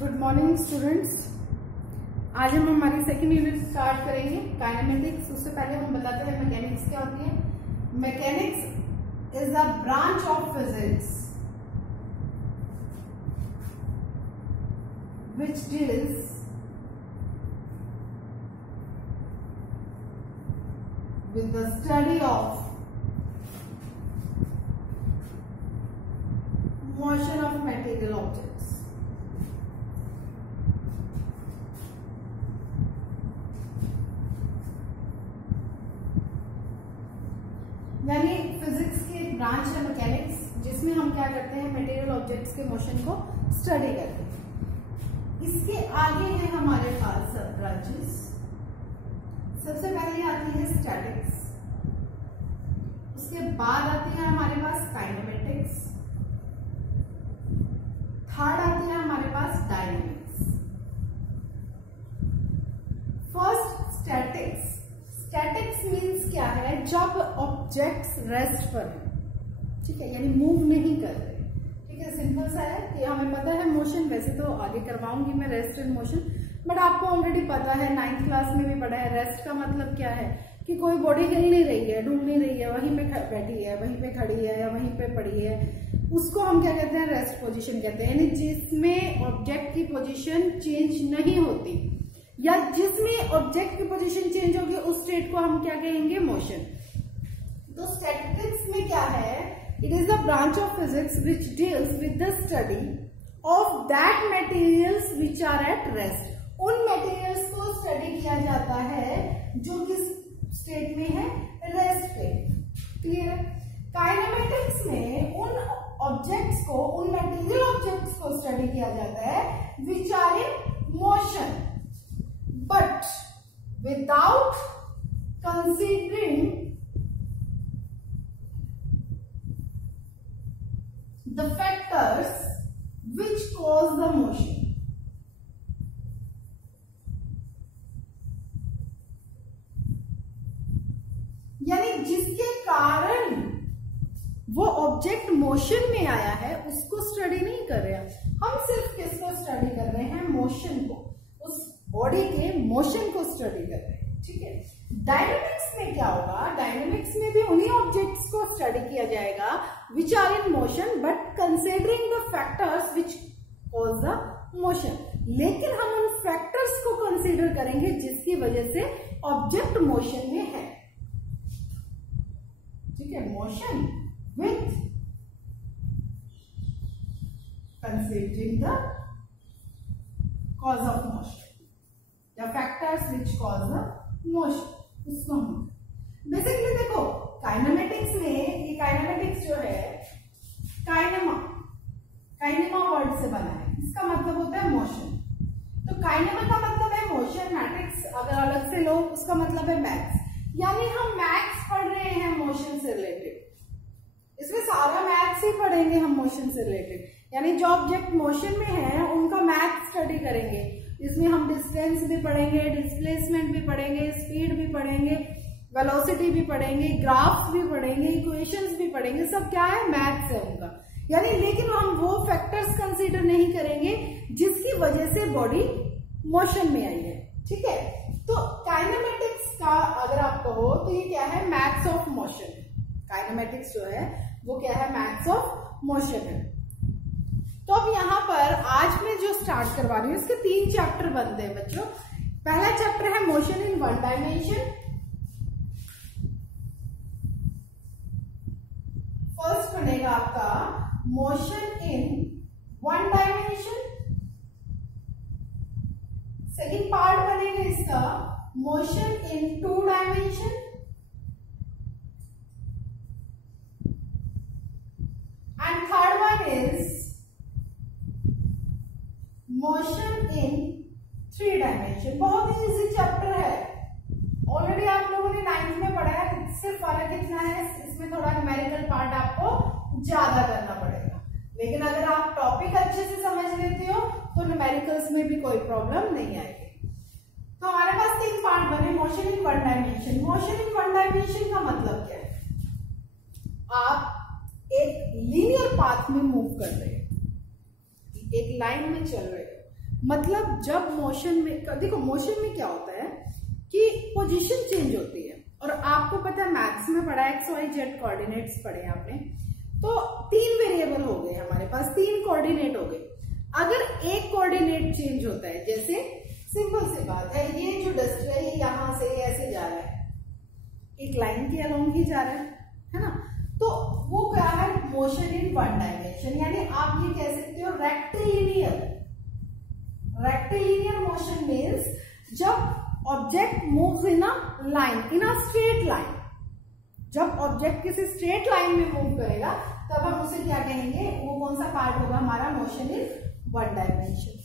Good morning students. आज हम हमारी सेकेंड यूनिट स्टार्ट करेंगे काइनेमेटिक्स। उससे पहले हम बताते हैं मैकेनिक्स क्या होती है। Mechanics is a branch of physics which deals with the study of motion of material objects. यानी फिजिक्स की एक ब्रांच है मैकेनिक्स, जिसमें हम क्या करते हैं, मटेरियल ऑब्जेक्ट्स के मोशन को स्टडी करते हैं। इसके आगे है हमारे पास सब ब्रांचेस। सबसे पहले आती है स्टैटिक्स, उसके बाद आती है हमारे पास काइनेमेटिक्स, थर्ड आती है हमारे पास dynamics. First statics. Statics means क्या है, जब ऑब्जेक्ट्स रेस्ट पर है, ठीक है, यानी मूव नहीं कर रहे। ठीक है, सिंपल सा है कि हमें पता है मोशन, वैसे तो आगे करवाऊंगी मैं रेस्ट एंड मोशन, बट आपको ऑलरेडी पता है, 9th क्लास में भी पढ़ा है। रेस्ट का मतलब क्या है कि कोई बॉडी हिल नहीं रही है, डूल नहीं रही है, वहीं पे बैठी है, वहीं पे खड़ी है या वहीं पे पड़ी है, उसको हम क्या कहते हैं, रेस्ट पोजीशन कहते हैं। यानी जिसमें ऑब्जेक्ट की पोजीशन चेंज नहीं होती या जिसमें ऑब्जेक्ट की पोजीशन चेंज होगी, उस स्टेट को हम क्या कहेंगे, मोशन। तो स्टैटिक्स में क्या है, it is the branch of physics which deals with the study of that materials which are at rest. उन मटेरियल्स को स्टडी किया जाता है जो किस स्टेट में है, रेस्ट पे। क्लियर। काइनेमेटिक्स में उन ऑब्जेक्ट्स को, उन मटेरियल ऑब्जेक्ट्स को स्टडी किया जाता है which are in motion, but without considering the factors which cause the motion. यानी जिसके कारण वो ऑब्जेक्ट मोशन में आया है, उसको स्टडी नहीं कर रहे हैं हम, सिर्फ किसको स्टडी कर रहे हैं, मोशन को, उस बॉडी के मोशन को स्टडी कर रहे हैं। ठीक है। डायनेमिक्स में क्या होगा, डायनेमिक्स में भी उन्हीं ऑब्जेक्ट्स को स्टडी किया जाएगा which are in motion but considering the factors which cause the motion. लेकिन हम उन फैक्टर्स को कंसीडर करेंगे जिसकी वजह से ऑब्जेक्ट मोशन में है। ठीक है, motion with considering the cause of motion, the factors which cause the motion, उसको हम बेसिकली देखो काइनेमेटिक्स में, ये काइनेमेटिक्स जो है काइनेमा वर्ड से बना है, इसका मतलब होता है मोशन। तो काइनेमा का मतलब है मोशन, मैट्रिक्स अगर अलग से लो उसका मतलब है मैथ्स। यानी हम मैथ्स पढ़ रहे हैं मोशन से रिलेटेड, इसमें सारा मैथ्स ही पढ़ेंगे हम मोशन से रिलेटेड। यानी जो ऑब्जेक्ट मोशन में है उनका मैथ स्टडी करेंगे। इसमें हम डिस्टेंस भी पढ़ेंगे, डिस्प्लेसमेंट भी पढ़ेंगे, स्पीड भी पढ़ेंगे, वेलोसिटी भी पढ़ेंगे, ग्राफ्स भी पढ़ेंगे, इक्वेशंस भी पढ़ेंगे, सब क्या है, मैथ्स है उनका। यानी लेकिन हम वो फैक्टर्स कंसीडर नहीं करेंगे जिसकी वजह से बॉडी मोशन में आई है। ठीक है। तो काइनेमेटिक्स का अगर आप कहो तो ये क्या है, मैथ्स ऑफ मोशन। काइनेमेटिक्स जो है वो क्या है, मैथ्स ऑफ मोशन है। तो अब यहाँ पर आज मैं जो स्टार्ट करवा रही हूँ, इसके 3 चैप्टर बनते हैं बच्चों। पहला चैप्टर है motion in one dimension. First बनेगा आपका motion in one dimension. Second part बनेगा इसका motion in 2 dimension. And third one is motion in 3 dimension. बहुत ही इजी चैप्टर है, ऑलरेडी आप लोगों ने 9th में पढ़ा है। सिर्फ फर्क इतना है, इसमें थोड़ा न्यूमेरिकल पार्ट आपको ज्यादा करना पड़ेगा, लेकिन अगर आप टॉपिक अच्छे से समझ लेते हो तो न्यूमेरिकल्स में भी कोई प्रॉब्लम नहीं आएगी। तो हमारे पास 3 पार्ट बने, motion in one dimension. Motion in one dimension का मतलब क्या है, आप एक लीनियर पाथ में मूव कर रहे हो, एक लाइन में चल रहे हो, मतलब जब मोशन में, देखो मोशन में क्या होता है कि पोजीशन चेंज होती है, और आपको पता है मैथ्स में पढ़ा एक्स वाई जेड कोऑर्डिनेट्स पढ़े आपने, तो 3 वेरिएबल हो गए हमारे पास, 3 कोऑर्डिनेट हो गए। अगर एक कोऑर्डिनेट चेंज होता है, जैसे सिंपल सी बात है, ये जो डस्ट है ये यहां से ऐसे जा रहा है, एक लाइन के अलोंग ही जा रहा है ना, तो वो क्या है, मोशन इन वन डायमेंशन, यानी आप ये कह सकते हो रेक्टिलिनियर। रेक्टिलिनियर मोशन मीन्स जब object moves in a line, in a straight line. जब ऑब्जेक्ट किसी स्ट्रेट लाइन में मूव करेगा तब हम उसे क्या कहेंगे, वो कौन सा पार्ट होगा हमारा, motion in one dimension.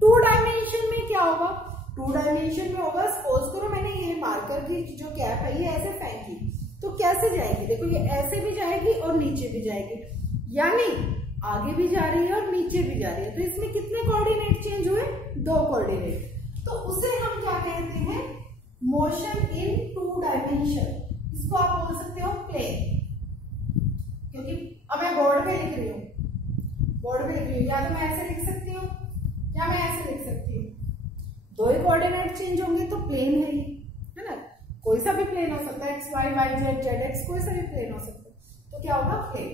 2 dimension में क्या होगा, 2 डायमेंशन में होगा, सपोज करो मैंने ये मार्कर की जो कैप है ये ऐसे फेंकी, तो कैसे जाएगी, देखो ये ऐसे भी जाएगी और नीचे भी जाएगी, यानी आगे भी जा रही है और नीचे भी जा रही है। तो इसमें कितने कोऑर्डिनेट चेंज हुए, 2 कोऑर्डिनेट। तो उसे हम क्या कहते हैं, मोशन इन 2 डायमेंशन। इसको आप बोल सकते हो प्लेन, क्योंकि अब मैं बोर्ड पे लिख रही हूँ, बोर्ड पे लिख रही हूँ, या तो मैं ऐसे लिख सकती हूँ या मैं ऐसे लिख सकती हूँ, 2 ही कोऑर्डिनेट चेंज होंगे तो प्लेन है ये, है ना, कोई सा भी प्लेन हो सकता है, X Y, Y Z, Z X, कोई सा भी प्लेन हो सकता है, तो क्या होगा, प्लेन।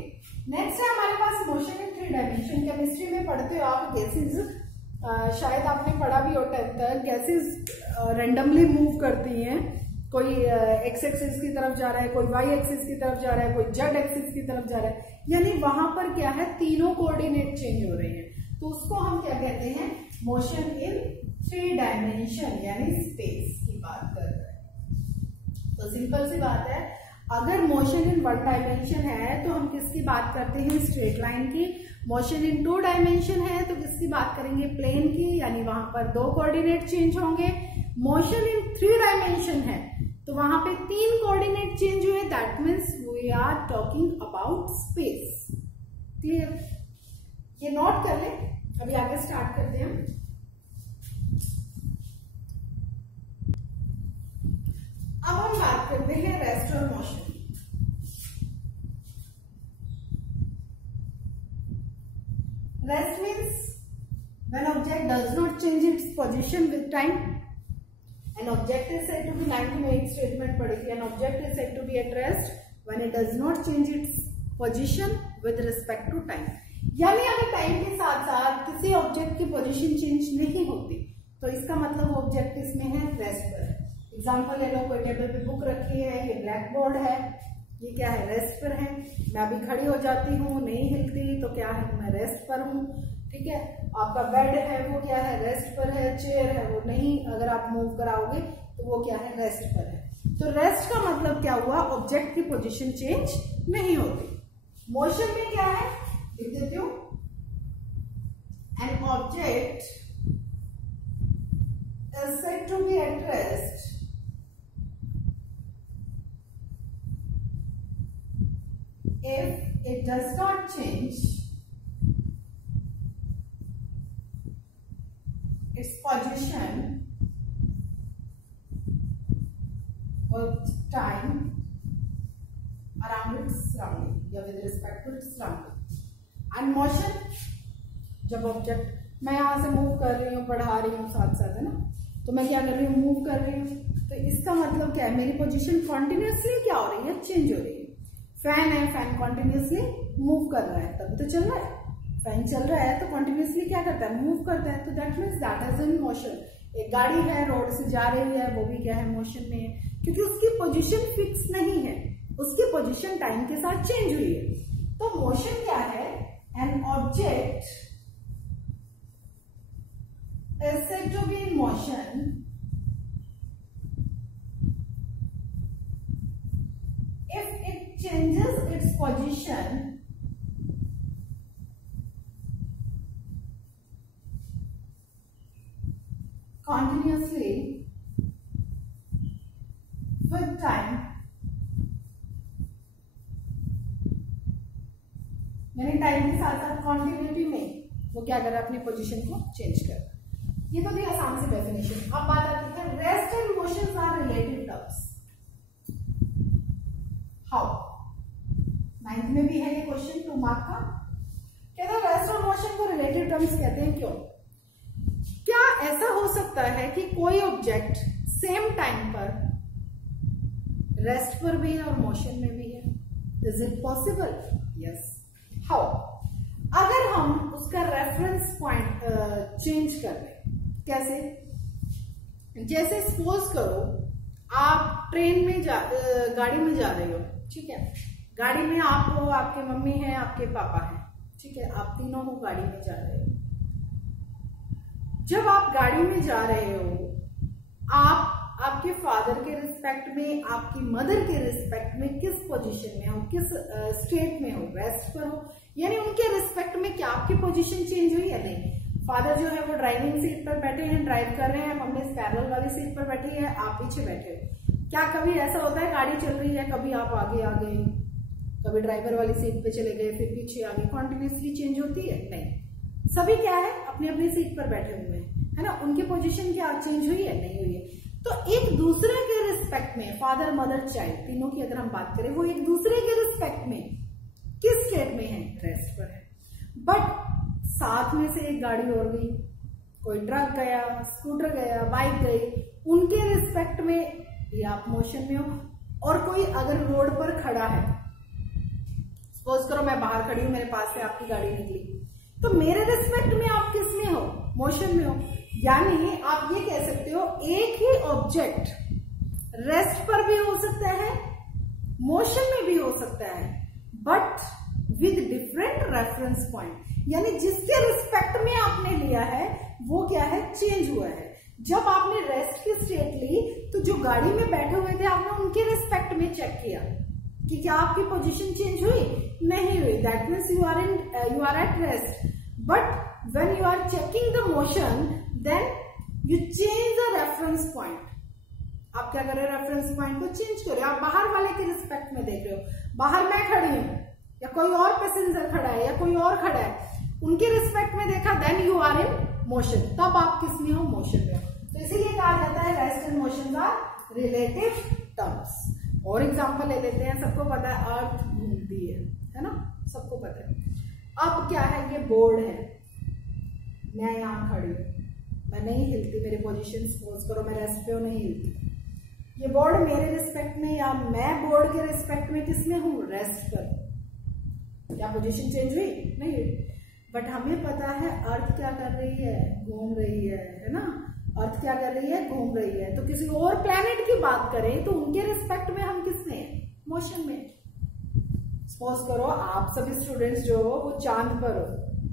नेक्स्ट है हमारे पास मोशन इन 3 डायमेंशन। केमिस्ट्री में पढ़ते हो आप, गैसेज, शायद आपने पढ़ा भी हो 10th तक, गैसेज रेंडमली मूव करती हैं, कोई एक्स एक्सिस की तरफ जा रहा है, कोई वाई एक्सिस की तरफ जा रहा है, कोई जेड एक्सिस की तरफ जा रहा है, यानी वहां पर क्या है, तीनों कोऑर्डिनेट चेंज हो रहे हैं, तो उसको हम क्या कहते हैं, मोशन इन 3 डायमेंशन, यानी स्पेस की बात कर रहे हैं। तो सिंपल सी बात है, अगर मोशन इन 1 डायमेंशन है तो हम किसकी बात करते हैं, स्ट्रेट लाइन की। मोशन इन 2 डायमेंशन है तो किसकी बात करेंगे, प्लेन की, यानी वहां पर 2 कोऑर्डिनेट चेंज होंगे। मोशन इन 3 डायमेंशन है तो वहां पे 3 कोऑर्डिनेट चेंज हुए, that means we are talking about space. Clear, ये नोट कर ले, अभी आगे स्टार्ट करते हैं। अब हम बात करते हैं रेस्ट और motion. Rest means when object does not change its position with time. An object is said to be 98 statement पढ़ी थी, an object is said to be at rest when it does not change its position with respect to time. यानी अगर time के साथ साथ किसी object की position change नहीं होती तो इसका मतलब ऑब्जेक्ट किसमें है, रेस्ट पर है। एग्जाम्पल ले लो, कोई टेबल पे बुक रखी है, ये ब्लैक बोर्ड है, ये क्या है, रेस्ट पर है। मैं अभी खड़ी हो जाती हूँ, नहीं हिलती, तो क्या है, मैं रेस्ट पर हूँ। ठीक है, आपका बेड है वो क्या है, रेस्ट पर है। चेयर है वो नहीं, अगर आप मूव कराओगे तो वो क्या है, रेस्ट पर है। तो रेस्ट का मतलब क्या हुआ, ऑब्जेक्ट की पोजीशन चेंज नहीं होती। मोशन में क्या है, लिख देती हूँ, an object is said to be at rest if it does not change its position with time around its surrounding या with respect to its surrounding. And motion, जब ऑब्जेक्ट, मैं यहां से मूव कर रही हूँ, पढ़ा रही हूँ साथ साथ, है ना, तो मैं क्या कर रही हूँ, मूव कर रही हूँ, तो इसका मतलब क्या है, मेरी पोजीशन कॉन्टिन्यूसली क्या हो रही है, चेंज हो रही है। फैन है, फैन कॉन्टिन्यूसली मूव कर रहा है, तभी तो चल रहा है। फैन चल रहा है तो कॉन्टिन्यूसली क्या करता है, मूव करता है, तो that means that is in motion. एक गाड़ी है, रोड से जा रही है, वो भी क्या है, मोशन में है, क्योंकि उसकी पोजीशन फिक्स नहीं है, उसकी पोजीशन टाइम के साथ चेंज हुई है। तो मोशन क्या है, an object is said to be in motion if it changes its position continuously with time, यानी टाइम के साथ साथ कॉन्टिन्यूटी में वो क्या कर रहा है, अपनी पोजीशन को चेंज कर रहा है। ये तो थी आसान सी डेफिनेशन। अब बात आती है, rest and motion are relative terms. How, 9th में भी है ये क्वेश्चन, 2 मार्क का। कहते हैं रेस्ट और मोशन को रिलेटिव टर्म्स कहते हैं, क्यों? हो सकता है कि कोई ऑब्जेक्ट सेम टाइम पर रेस्ट पर भी है और मोशन में भी है? Is it possible? Yes. How? अगर हम उसका रेफरेंस पॉइंट चेंज कर दें, कैसे? जैसे सपोज करो आप ट्रेन में गाड़ी में जा रहे हो, ठीक है, गाड़ी में आप हो, आपके मम्मी है, आपके पापा है, ठीक है, आप तीनों हो, गाड़ी में जा रहे हो। जब आप गाड़ी में जा रहे हो, आप आपके फादर के रिस्पेक्ट में, आपकी मदर के रिस्पेक्ट में किस पोजीशन में हो, किस स्टेट में हो? रेस्ट पर हो। यानी उनके रिस्पेक्ट में क्या आपकी पोजीशन चेंज हुई या नहीं? फादर जो है वो ड्राइविंग सीट पर बैठे हैं, ड्राइव कर रहे हैं, मम्मी पैरेलल वाली सीट पर बैठी है, आप पीछे बैठे हो। क्या कभी ऐसा होता है गाड़ी चल रही है, कभी आप आगे आ गए, कभी ड्राइवर वाली सीट पे चले गए, फिर पीछे आ गए, कॉन्टिन्यूसली चेंज होती है? नहीं। सभी क्या है, अपनी अपनी सीट पर बैठे हुए हैं, है ना। उनकी पोजीशन क्या चेंज हुई है? नहीं हुई है। तो एक दूसरे के रिस्पेक्ट में, फादर मदर चाइल्ड तीनों की अगर हम बात करें, वो एक दूसरे के रिस्पेक्ट में किस स्टेट में है? रेस्ट पर है। बट साथ में से एक गाड़ी और गई, कोई ट्रक गया, स्कूटर गया, बाइक गई, उनके रिस्पेक्ट में भी आप मोशन में हो। और कोई अगर रोड पर खड़ा है, सपोज करो मैं बाहर खड़ी हूं, मेरे पास से आपकी गाड़ी निकली, तो मेरे रिस्पेक्ट में आप किस में हो? मोशन में हो। यानी आप ये कह सकते हो एक ही ऑब्जेक्ट रेस्ट पर भी हो सकता है, मोशन में भी हो सकता है, but with different reference point. यानी जिसके रिस्पेक्ट में आपने लिया है वो क्या है? चेंज हुआ है। जब आपने रेस्ट की स्टेट ली तो जो गाड़ी में बैठे हुए थे आपने उनके रिस्पेक्ट में चेक किया कि क्या आपकी पोजीशन चेंज हुई? नहीं हुई। That means you are at rest. But when you are checking the motion, then you change the reference point. आप क्या कर रहे हो? रेफरेंस पॉइंट को चेंज कर रहे हो। आप बाहर वाले के रिस्पेक्ट में देख रहे हो, बाहर मैं खड़ी हूं या कोई और पैसेंजर खड़ा है या कोई और खड़ा है, उनके रिस्पेक्ट में देखा, then you are in motion. तब आप किस में हो? मोशन में हो। तो इसीलिए कहा जाता है rest and motion are relative terms. और एग्जांपल ले लेते हैं। सबको पता है अर्थ घूमती है ना, सबको पता है। अब क्या है, ये बोर्ड है, मैं यहां खड़ी हूं, मैं नहीं हिलती, मेरी पोजीशन सपोज करो मैं रेस्ट पे हूं, नहीं हिलती। ये बोर्ड मेरे रिस्पेक्ट में या मैं बोर्ड के रिस्पेक्ट में किस में हूं? रेस्ट पर। क्या पोजीशन चेंज हुई? नहीं हुई। बट हमें पता है अर्थ क्या कर रही है? घूम रही है ना। अर्थ क्या कर रही है? घूम रही है। तो किसी और प्लैनेट की बात करें तो उनके रिस्पेक्ट में हम किस में? मोशन में। सपोज करो आप सभी स्टूडेंट्स जो हो वो चांद पर हो,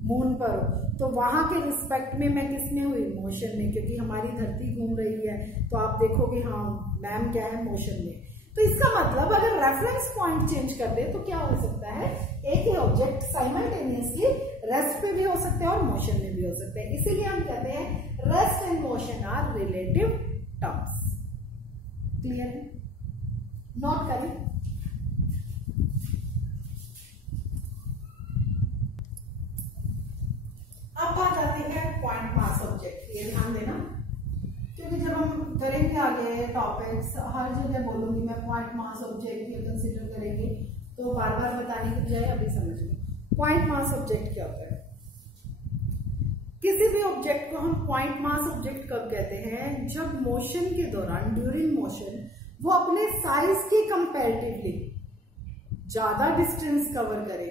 मून पर हो, तो वहां के रिस्पेक्ट में मैं किस में हुई? मोशन में, क्योंकि हमारी धरती घूम रही है। तो आप देखोगे हाँ मैम क्या है? मोशन में। तो इसका मतलब अगर रेफरेंस पॉइंट चेंज कर दे तो क्या हो सकता है? एक ही ऑब्जेक्ट साइमल्टेनियसली रेस्ट पे भी हो सकता है और मोशन में भी हो सकता है। इसीलिए हम कहते हैं rest and motion are relative terms. Clear है? नोट करें। अब बात आती है पॉइंट मास ऑब्जेक्ट। ये ध्यान देना, क्योंकि जब हम करेंगे आगे टॉपिक्स, हर जगह बोलूंगी मैं पॉइंट मास ऑब्जेक्ट ये कंसीडर करेंगे, तो बार बार बताने की बजाय अभी समझ लो पॉइंट मास ऑब्जेक्ट क्या होता है। किसी भी ऑब्जेक्ट को हम पॉइंट मास ऑब्जेक्ट कब कहते हैं? जब मोशन के दौरान, ड्यूरिंग मोशन, वो अपने साइज के कंपैरेटिवली ज्यादा डिस्टेंस कवर करे,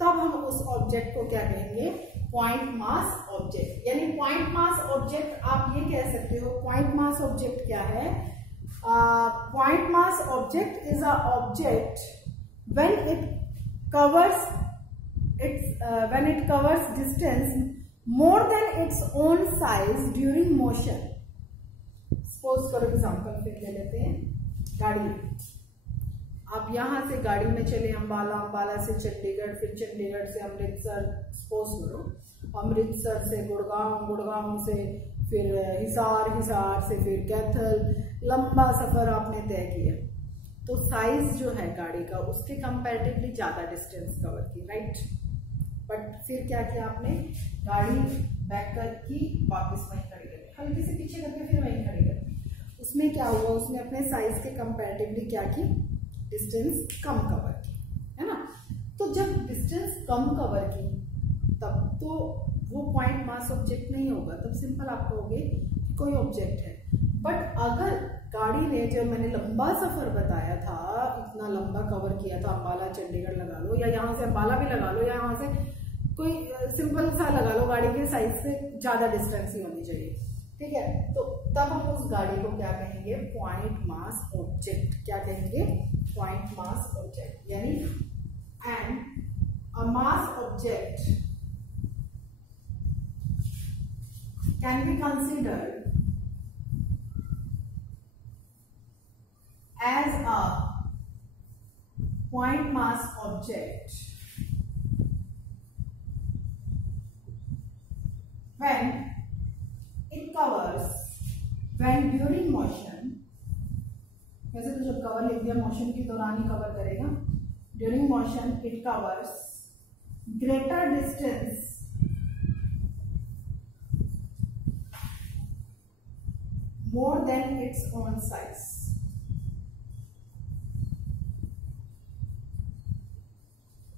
तब हम उस ऑब्जेक्ट को क्या कहेंगे? Point mass object. यानी पॉइंट मास ऑब्जेक्ट आप ये कह सकते हो, पॉइंट मास ऑब्जेक्ट क्या है? Point mass object is a object when it covers distance more than its own size during motion. Suppose करो एग्जांपल फिर ले लेते हैं, गाड़ी। आप यहां से गाड़ी में चले अंबाला, अंबाला से चंडीगढ़, फिर चंडीगढ़ से अमृतसर, सपोज करो अमृतसर से गुड़गांव, गुड़गांव से फिर हिसार, हिसार से फिर कैथल, लंबा सफर आपने तय किया। तो साइज जो है गाड़ी का उसके कंपैरेटिवली ज्यादा डिस्टेंस कवर की, राइट। बट फिर क्या किया आपने? गाड़ी बैक कर की, वापस वहीं खड़ी कर, हल्के से पीछे करके फिर वहीं खड़ी कर। उसमें क्या हुआ? उसने अपने साइज के कंपैरेटिवली क्या की? डिस्टेंस कम कवर की, है ना। तो जब डिस्टेंस कम कवर की तब तो वो पॉइंट मास ऑब्जेक्ट नहीं होगा। तब सिंपल आप कहोगे कोई ऑब्जेक्ट है, बट अगर गाड़ी ने, जो मैंने लंबा सफर बताया था, इतना लंबा कवर किया था, अंबाला चंडीगढ़ लगा लो, या यहाँ से अंबाला भी लगा लो, या यहाँ से कोई सिंपल सा लगा लो, गाड़ी के साइज से ज्यादा डिस्टेंस ही होनी चाहिए, ठीक है। तो तब हम उस गाड़ी को क्या कहेंगे, पॉइंट मास ऑब्जेक्ट। क्या कहेंगे, पॉइंट मास ऑब्जेक्ट। यानी and a mass object can be considered as a point mass object when it covers, when during motion, वैसे तो जब कवर लिख दिया मोशन के दौरान ही कवर करेगा, during motion it covers greater distance more than its own size।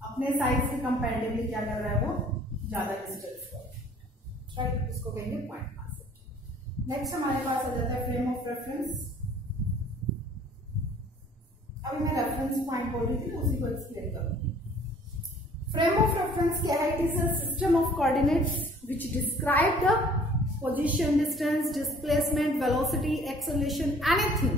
अपने size से कंपैरेटिवली क्या कर रहा है, वो ज्यादा डिस्टेंस को, राइट, उसको कहेंगे पॉइंट मास। नेक्स्ट हमारे पास आ जाता है फ्रेम ऑफ रेफरेंस। अभी मैं रेफरेंस पॉइंट बोल रही थी, उसी को एक्सप्लेन करूंगी। फ्रेम ऑफ रेफरेंस क्या है, it is a system of coordinates which describe the position, distance, displacement, velocity, acceleration, anything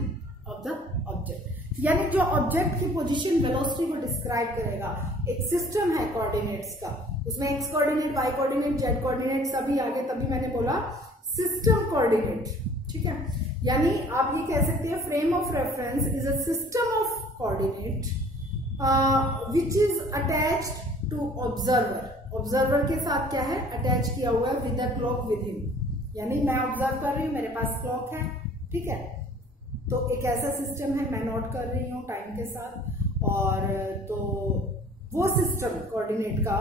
of the object. यानी जो ऑब्जेक्ट की पोजीशन, वेलोसिटी को डिस्क्राइब करेगा। एक सिस्टम है कोऑर्डिनेट्स का, उसमें X coordinate, Y coordinate, Z coordinate सभी आगे, तभी मैंने बोला सिस्टम कोऑर्डिनेट, ठीक है। यानी आप ये कह सकते हैं frame of reference is a system of coordinate which is attached to observer. Observer के साथ क्या है, अटैच किया हुआ है with the clock with him. यानी मैं ऑब्जर्व कर रही हूँ, मेरे पास क्लॉक है, ठीक है, तो एक ऐसा सिस्टम है, मैं नोट कर रही हूँ टाइम के साथ, और तो वो सिस्टम कोऑर्डिनेट का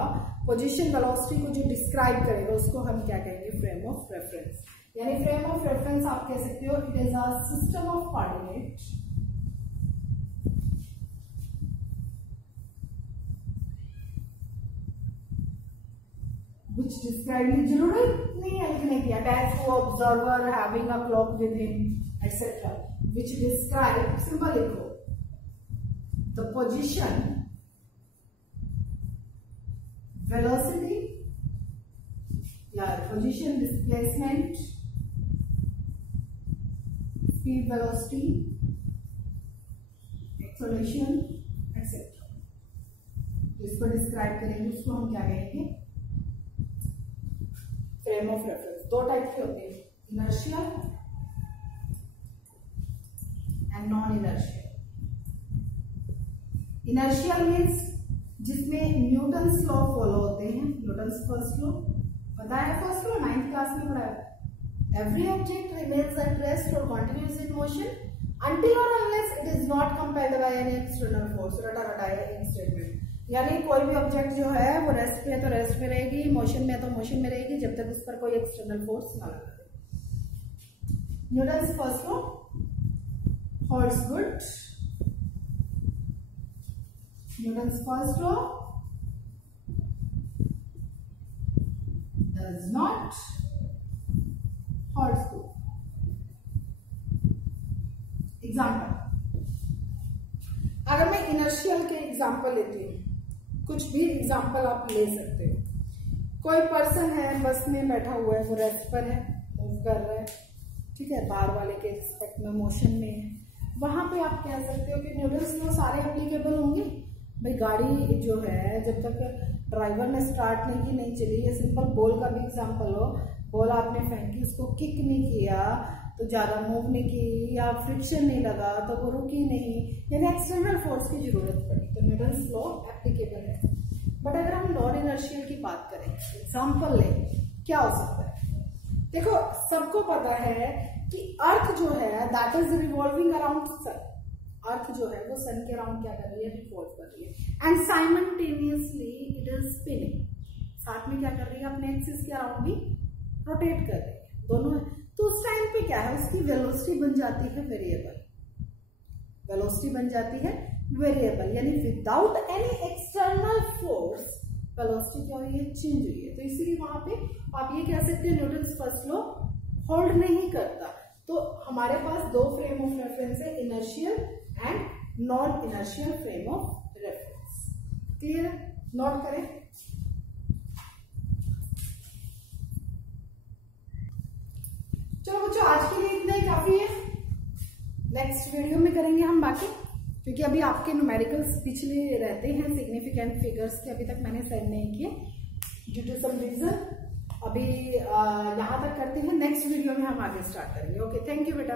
पोजीशन, वेलोसिटी को जो डिस्क्राइब करेगा, उसको हम क्या कहेंगे, फ्रेम ऑफ रेफरेंस। यानी फ्रेम ऑफ रेफरेंस आप कह सकते हो it is a system of coordinate which describe, जरूरत नहीं है लिखने की, attached to observer, having a clock with him, etc. which describe, simple लिखो, the position, velocity, position, displacement, speed, velocity, acceleration, etc. जिसको डिस्क्राइब करेंगे उसको हम क्या कहेंगे, फ्रेम ऑफ रेफरेंस। दो टाइप के होते हैं, inertial and non inertial. Inertial means जिसमें न्यूटन्स लॉ फॉलो होते हैं, न्यूटन्स फर्स्ट लॉ पता है, फर्स्ट लॉ 9th क्लास में पढ़ाया। Every object remains at rest और continues in motion until or unless it is not compelled by any external force। रटा रटाया इन statement. यानी कोई भी ऑब्जेक्ट जो है वो रेस्ट में तो रेस्ट में रहेगी, मोशन में तो मोशन में रहेगी, जब तक उस पर कोई एक्सटर्नल फोर्स ना लगा दे। Newton's first law holds good, Newton's first law does not hold good। Example, अगर मैं इनर्शियल के एग्जाम्पल लेती हूँ, कुछ भी एग्जाम्पल आप ले सकते हो। कोई पर्सन है, बस में बैठा हुआ है, वो रेस्ट पर है, मूव कर रहा है, ठीक है, बाहर वाले के रिस्पेक्ट में मोशन में है, वहां पे आप कह सकते हो कि न्यूटन्स लॉ सारे एप्लीकेबल होंगे। भाई गाड़ी जो है जब तक ड्राइवर ने स्टार्ट नहीं की, नहीं चली। ये सिंपल बॉल का भी एग्जाम्पल हो, बॉल आपने फेंकी, उसको किक नहीं किया तो ज्यादा मूव नहीं की, या फ्रिक्शन नहीं लगा तो वो रुकी नहीं, यानी एक्सटर्नल फोर्स की जरूरत पड़ी, तो न्यूटन्स लॉ एप्लीकेबल है। बट अगर हम नॉन इनर्शियल की बात करें, एग्जाम्पल लें, क्या हो सकता है? देखो सबको पता है कि अर्थ जो है that is revolving around sun. Earth जो है वो सन के अराउंड क्या कर रही है, रिवॉल्व कर रही है, and simultaneously it is spinning. साथ में क्या कर रही है, अपने एक्सिस के अराउंड भी रोटेट कर रही है, दोनों है। तो उस टाइम पे क्या है, उसकी वेलोसिटी बन जाती है वेरिएबल। वेलोसिटी बन जाती है वेरिएबल, यानी without any external force velocity क्या हुई है, चेंज हुई है। तो इसीलिए वहां पे आप ये कह सकते हैं न्यूटन्स फर्स्ट लॉ होल्ड नहीं करता। तो हमारे पास दो फ्रेम ऑफ रेफरेंस है, inertial and non inertial frame of reference. Clear है? नोट करें। चलो बच्चों, आज के लिए इतना ही काफी है। नेक्स्ट वीडियो में करेंगे हम बाकी, क्योंकि अभी आपके न्यूमेरिकल्स पिछले रहते हैं, सिग्निफिकेंट फिगर्स के अभी तक मैंने सेंड नहीं किए ड्यू टू सम रीजन। अभी यहाँ तक करते हैं, नेक्स्ट वीडियो में हम आगे स्टार्ट करेंगे। ओके, थैंक यू बेटा।